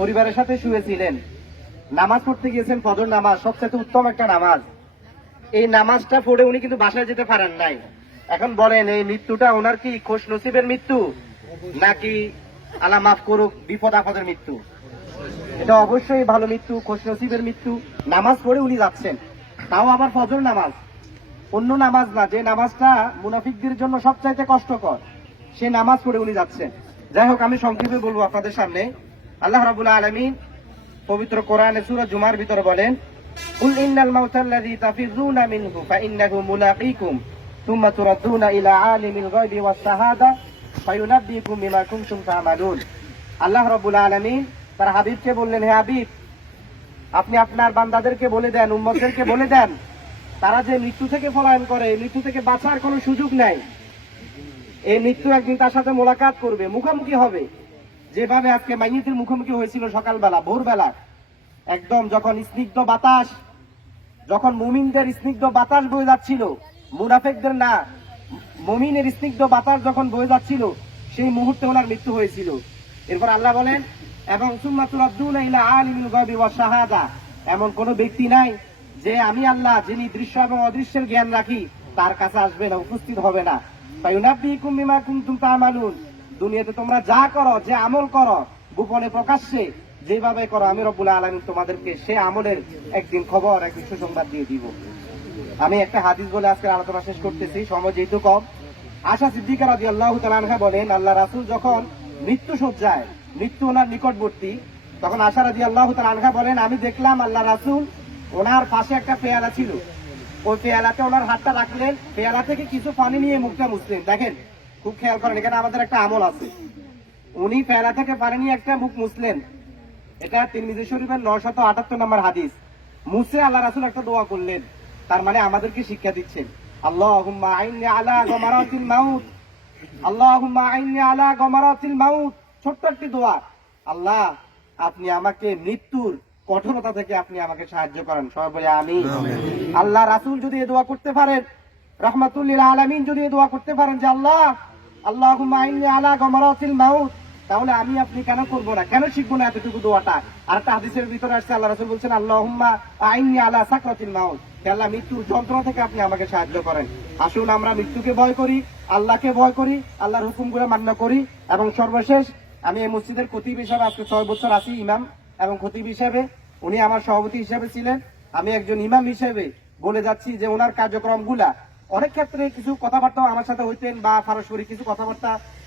পরিবারের সাথে শুয়েছিলেন, নামাজ পড়তে গিয়েছেন, ফজর নামাজ সবচেয়ে উত্তম একটা নামাজ। এই নামাজটা পড়ে উনি কিন্তু বাসায় যেতে পারেন নাই। এখন বলেন, এই মৃত্যুটা ওনার কি খোশ নসিবের মৃত্যু, নাকি আল্লাহ মাফ করুক বিপদ আপদের মৃত্যু? এটা অবশ্যই ভালো মৃত্যু, খোশ নসিবের মৃত্যু। নামাজ পড়ে উনি যাচ্ছেন, তাও আবার ফজর নামাজ, অন্য নামাজ না, যে নামাজটা মুনাফিকদের জন্য সবচাইতে কষ্টকর, সে নামাজ পড়ে উনি যাচ্ছেন। যাই হোক, আমি সংক্ষেপে বলবো আপনাদের সামনে। আল্লাহ রাব্বুল আলামিন পবিত্র কোরআনে সূরা জুমার ভিতরে বলেন, কুল ইন্নাল মাউতাল্লাযী তাফিরুনা মিনহু ফাইন্নাহু মুলাকীকুম সুম্মা তুরাদ্দুনা ইলা আলিমিল গায়বি ওয়াস শাহাদা ফায়ুনাব্বিকুম বিমা কুনতুম তা'মালুন। আল্লাহ রাব্বুল আলামিন তার হাবিবকে বললেন, হে হাবিব, আপনি আপনার বান্দাদেরকে বলে দেন, উম্মতদেরকে বলে দেন, তারা যে মৃত্যু থেকে পলায়ন করে, মৃত্যু থেকে বাঁচার কোনো সুযোগ নাই। এই মৃত্যু একদিন তার সাথে মোলাকাত করবে, মুখোমুখি হবে। যেভাবে আজকে মাইয়িতের মুখোমুখি হয়েছিল সকালবেলা, ভোরবেলা, একদম যখন স্নিগ্ধ বাতাস, যখন মুমিনদের স্নিগ্ধ বাতাস বয়ে যাচ্ছিল, মুনাফিকদের না, মুমিনের স্নিগ্ধ বাতাস যখন বয়ে যাচ্ছিল, সেই মুহূর্তে ওনার মৃত্যু হয়েছিল। এরপর আল্লাহ বলেন, এবং সুম্মা তুরাদ্দুনা ইলা আলিমিল গায়বি ওয়াস শাহাদা, এমন কোন ব্যক্তি নাই যে আমি আল্লাহ, যিনি দৃশ্য এবং অদৃশ্যের জ্ঞান রাখি, তার কাছে আসবে না, উপস্থিত হবে না। ফায়ুনাব্বিকুম বিমা কুনতুম তা'মালুন, দুনিয়াতে তোমরা যা করো, যে আমল করো, গোপনে প্রকাশ্যে যেভাবে করো, আমি রব্বুল আলামিন তোমাদেরকে সে আমলের একদিন খবর, একদিন সুসংবাদ দিয়ে দিব। আমি একটা হাদিস বলে আজকে আলোচনা শেষ করতেছি, সময় যেহেতু কম। আয়েশা সিদ্দিকা রাদিয়াল্লাহু তাআলা আনহা বলেন, আল্লাহ রাসূল যখন মৃত্যু সজ্জায়, মৃত্যু ওনার নিকটবর্তী, তখন আয়েশা রাদিয়াল্লাহু তাআলা আনহা বলেন, আমি দেখলাম আল্লাহ রাসূল, ওনার পাশে একটা পেয়ালা ছিল, ওই পেয়ালাতে ওনার হাতটা রাখলেন, পেয়ালা থেকে কিছু পানি নিয়ে মুখটা মুছলেন। দেখেন, খুব খেয়াল করেন, এখানে আমাদের একটা আমল আছে। উনি পেয়ালা থেকে পানি নিয়ে একটা মুখ মুছলেন, এটা তিরমিজি শরীফের 978 নম্বর হাদিস। মুছে আল্লাহ রাসূল একটা দোয়া করলেন, তার মানে আমাদেরকে শিক্ষা দিচ্ছেন, আল্লাহুম্মা আইন্নি আলা গামারাতিল মাউত, আল্লাহুম্মা আইন্নি আলা গামারাতিল মাউত। ছোট্ট একটি দোয়া, আল্লাহ আপনি আমাকে মৃত্যুর কঠোরতা থেকে আপনি আমাকে সাহায্য করেন। সবাই বলে আমিন। আল্লাহ রাসূল যদি এই দোয়া করতে পারেন, রাহমাতুল লিল আলামিন যদি এই দোয়া করতে পারেন যে আল্লাহ আল্লাহুম্মা আইন্নি আলা গামারাতিল মাউত, তাহলে আমি আপনি কেন করবো না, কেন শিখবো না এতটুকু দোয়াটা? আর একটা হাদিসের ভিতরে আসছে, আল্লাহ রাসূল বলছেন, আল্লাহুম্মা আইন্নি আলা সাকরাতিল মাউত, আল্লাহ মৃত্যুর যন্ত্রণা থেকে আপনি আমাকে সাহায্য করেন। আসুন আমরা মৃত্যুকে ভয় করি, আল্লাহকে ভয় করি, আল্লাহর হুকুমগুলো মান্য করি। এবং সর্বশেষ, আমি এই মসজিদের খতিব হিসাবে আজকে 6 বছর আছি ইমাম এবং খতিব হিসাবে, উনি আমার সভাপতি হিসাবে ছিলেন। আমি একজন ইমাম হিসেবে বলে যাচ্ছি যে ওনার কার্যক্রমগুলা অনেক ক্ষেত্রে কিছু কথাবার্তা আমার সাথে হইতেন, বা পারস্পরিক কিছু কথাবার্তা